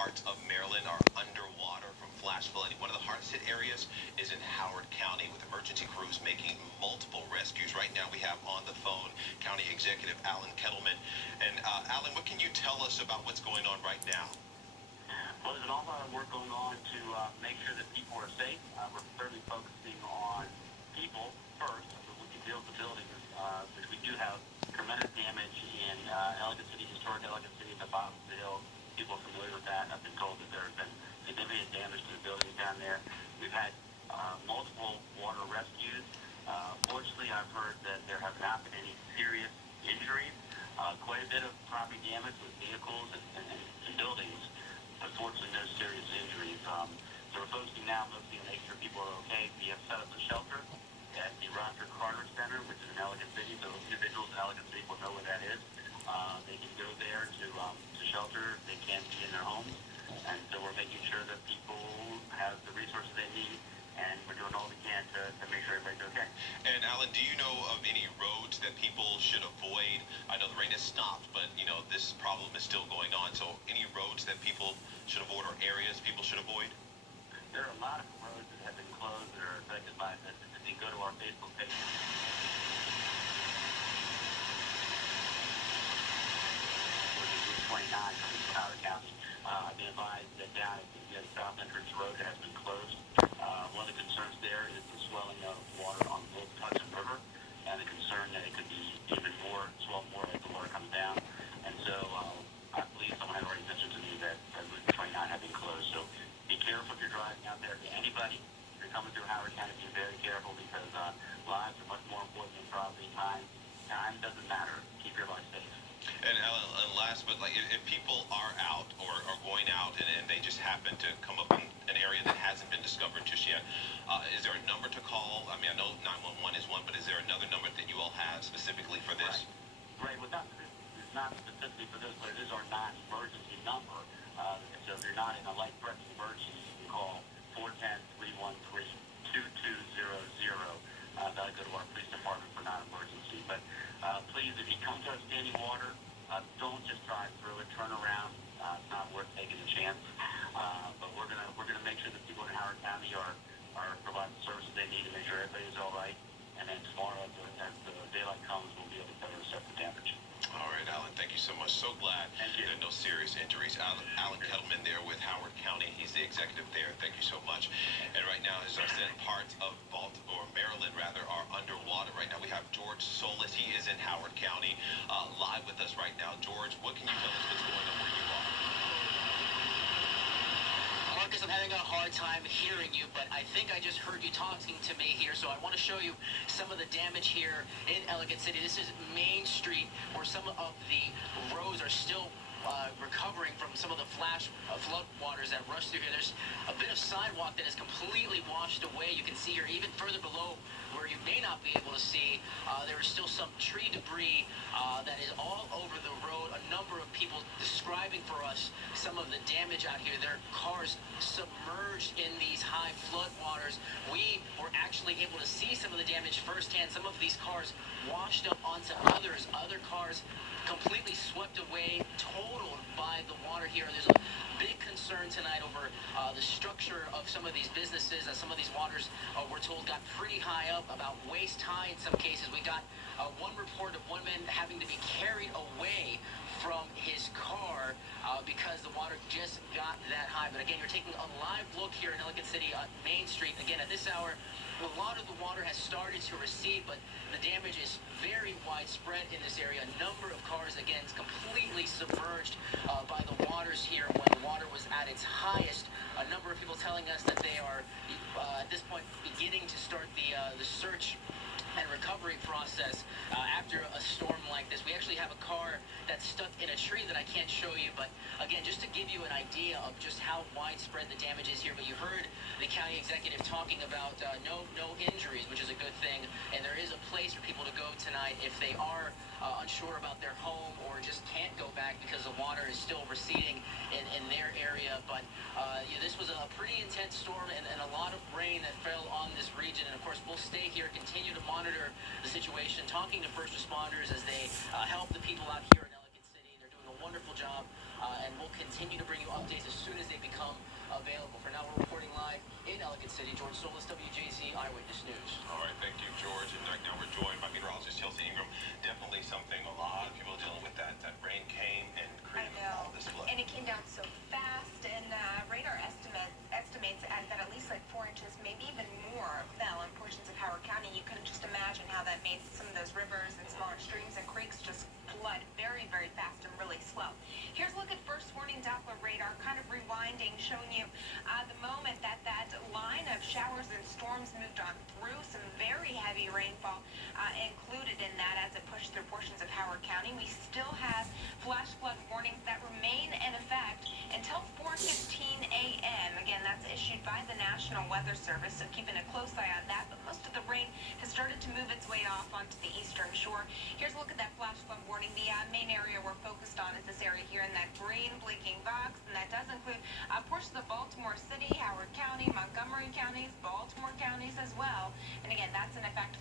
parts of Maryland are underwater from flash flooding. One of the hardest hit areas is in Howard County, with emergency crews making multiple rescues. Right now we have on the phone County Executive Alan Kettleman. And Alan, what can you tell us about what's going on right now? Well, there's an awful lot of work going on to make sure that people are safe. We're certainly focusing on people first, so we can build the buildings, which we do have tremendous damage in Ellicott City, historic Ellicott City at the bottom of the hill. People are familiar with that. I've been told that there has been significant damage to the buildings down there. We've had multiple water rescues. Fortunately, I've heard that there have not been any serious injuries. Quite a bit of property damage with vehicles and buildings. Unfortunately, no serious injuries. So we're focusing now mostly on making sure people are okay. We have set up a shelter at the Roger Carter Center, which is in Ellicott City. So individuals in Ellicott City will know where that is. They can go there to shelter. They can't be in their homes. And so we're making sure that people have the resources they need. And we're doing all we can to make sure everybody's okay. And Alan, do you know of any roads that people should avoid? I know the rain has stopped, but this problem is still going on. So any roads that people should avoid or areas people should avoid? There are a lot of roads that have been closed that are affected by this. If you go to our Facebook page, which is Route 29 coming from Howard County, I've been advised that down at the South Entrance Road that has been closed. One of the concerns there is the swelling of water on both Hudson River, and the concern that it could be even more, swell more as the water comes down. And so I believe someone had already mentioned to me that Route 29 had been closed. So be careful if you're driving out there. Anybody, if you're coming through Howard County, be very careful, because lives are much more important than property. Time doesn't matter. Keep your life safe. And Alan, last, but if people are out or are going out and they just happen to come up in an area that hasn't been discovered just yet, is there a number to call? I mean, I know 911 is one, but is there another number that you all have specifically for this? Right. Well, it's not specifically for this, but it is our non-emergency number. So if you're not in a life-threatening emergency, you can call 410-313-2200. That'll go to our police department for non-emergency. But please, if you come to us standing water, don't just drive through it. Turn around. It's not worth taking a chance. But we're gonna make sure that people in Howard County are providing the services they need to make sure everybody's all right. And then tomorrow, as the daylight comes, we'll be able to better assess the damage. All right, Alan, thank you so much. So glad there are no serious injuries. Alan Kettleman there with Howard County. He's the executive there. Thank you so much. And right now, as I said, parts of Baltimore, Maryland, rather, are underwater. Right now, we have George Solis. He is in Howard County, live with us right now. George, what can you tell us what's going on where you are? Marcus, I'm having a hard time hearing you, but I think I just heard you talking to me here, so I want to show you some of the damage here in Ellicott City. This is Main Street, where some of the roads are still recovering from some of the flash flood waters that rush through here. There's a bit of sidewalk that is completely washed away. You can see here, even further below, where you may not be able to see, there is still some tree debris that is all over the road. A number of people describing for us some of the damage out here. Their cars submerged in these high flood waters. We were actually able to see some of the damage firsthand. Some of these cars washed up onto others. Other cars completely swept away, totaled by the water here. There's a big concern tonight over the structure of some of these businesses, as some of these waters, we're told, got pretty high up, about waist high in some cases. We got one report of one man having to be carried away from his car because the water just got that high. But again, you're taking a live look here in Ellicott City on Main Street. Again, at this hour, a lot of the water has started to recede, but the damage is very widespread in this area. A number of cars, again, completely submerged by the waters here when the water was at its highest. A number of people telling us that they are, at this point, beginning to start the search and recovery process after a storm like this. We actually have a car that's stuck in a tree that I can't show you, but again, just to give you an idea of just how widespread the damage is here. But you heard the county executive talking about no injuries, which is a good thing, and there is a place for people to go tonight if they are unsure about their home or just can't go back because the water is still receding in their area. But this was a pretty intense storm and a lot of rain that fell on this region, and of course we'll stay here, continue to monitor the situation, talking to first responders as they help the people out here in Ellicott City. They're doing a wonderful job and we'll continue to bring you updates as soon as they become available. For now, we're reporting live in Ellicott City. George Solis, WJZ, Eyewitness News. All right, thank you, George. And right now we're joined by meteorologist Chelsea Ingram. Definitely something a lot of people are dealing with. That rain came and created all this flood. And it came down so fast, and radar estimates that at least like 4 inches, maybe even more, fell in portions of Howard County. You can just imagine how that made some of those rivers and smaller streams and creeks just flood very, very fast and really slow. Here's a look at first warning Doppler radar, kind of rewinding, showing you the moment that line of showers and storms moved on through. Some very heavy rainfall included in that as it pushed through portions of Howard County. We still have flash flood warnings that remain in effect until 4:15 a.m. Again, that's issued by the National Weather Service, so keeping a close eye on that. But most of the rain has started to move its way off onto the eastern shore. Here's a look at that flash flood warning. The main area we're focused on is this area here in that green blinking box, and that does include portions of Baltimore City, Howard County, Montgomery counties, Baltimore counties as well. And again, that's in effect